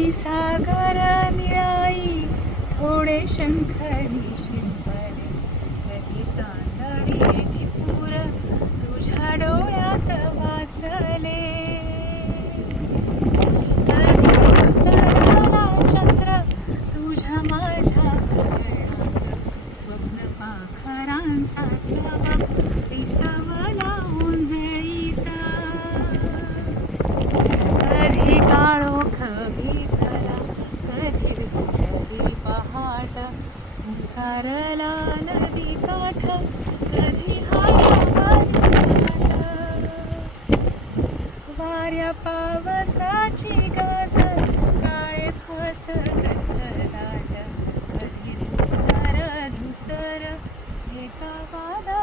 कधी सागर निळाई थोडे शंखरी शिंपरे कधी चांदळे पूर तुझ्या डोळ्यात वाचले. चंद्र तुझ्या माझ्या स्वप्न पाखरांचा द्रव विसावला उंजळीत. कधी काळो हिरवी पहाट ओंकारला नदी काठ कधी वाऱ्या पावसाची गाजर काळे फस दाट कधी धुसर धुसर एका वादा